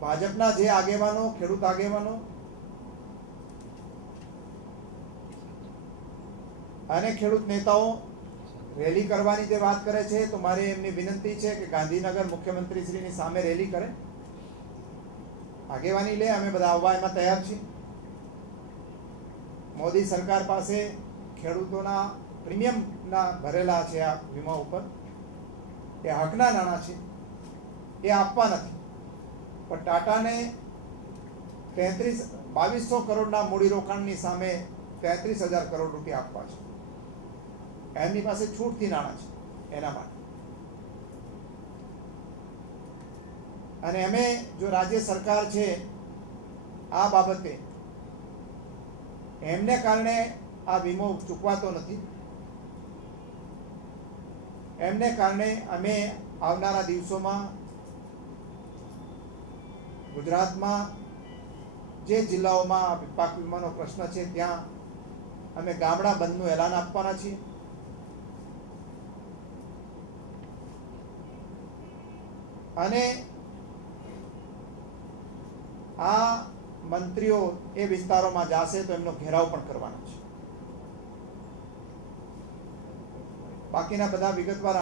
ભાજપના જે આગેવાનો, ખેડૂત આગેવાનો અને ખેડૂત નેતાઓ રેલી કરવાની જે વાત કરે છે, તો મારી એમની વિનંતી છે કે ગાંધીનગર મુખ્યમંત્રી શ્રીની સામે રેલી કરે, આગેવાની લે. અમે બધા આવવા એમાં તૈયાર છીએ. મોદી સરકાર પાસે ખેડૂતોના પ્રીમિયમના ભરેલા છે આ વીમા ઉપર, એ હકના નાણાં છે, એ આપવા નથી. પણ ટાટાને 2200 કરોડના મૂડીરોકાણની સામે 33,000 કરોડ રૂપિયા આપવા છે. એમની પાસે છૂટથી નાણાં છે એના માટે. અને અમે જો રાજ્ય સરકાર છે આ બાબતે, એમને કારણે આ વીમો ચૂકવાતો નથી, એમને કારણે અમે આવનારા દિવસોમાં ગુજરાતમાં જે જિલ્લાઓમાં પાક વીમાનો પ્રશ્ન છે ત્યાં અમે ગામડા બંધનું એલાન આપવાના છીએ. અને આ મંત્રીઓ એ વિસ્તારોમાં જશે તો એમનો ઘેરાવ પણ કરવાનો છે. બાકીના બધા વિગતવાર